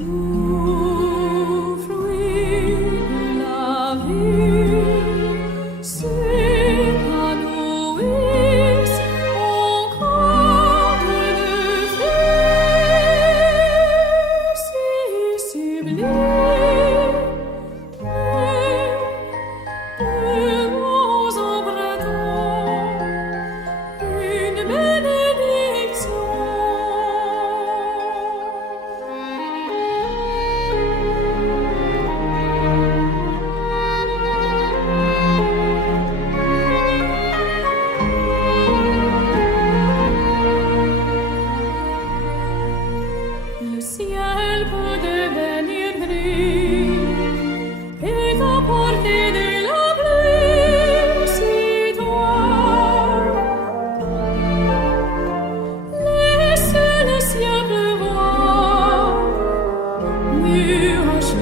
Tout fruit de la vie s'épanouisse encore de fruits si sublimes. De mots en breton, une bénédiction. Le ciel peut devenir gris et t'apporter de la pluie si toi laisse le ciel pleuvoir, nuages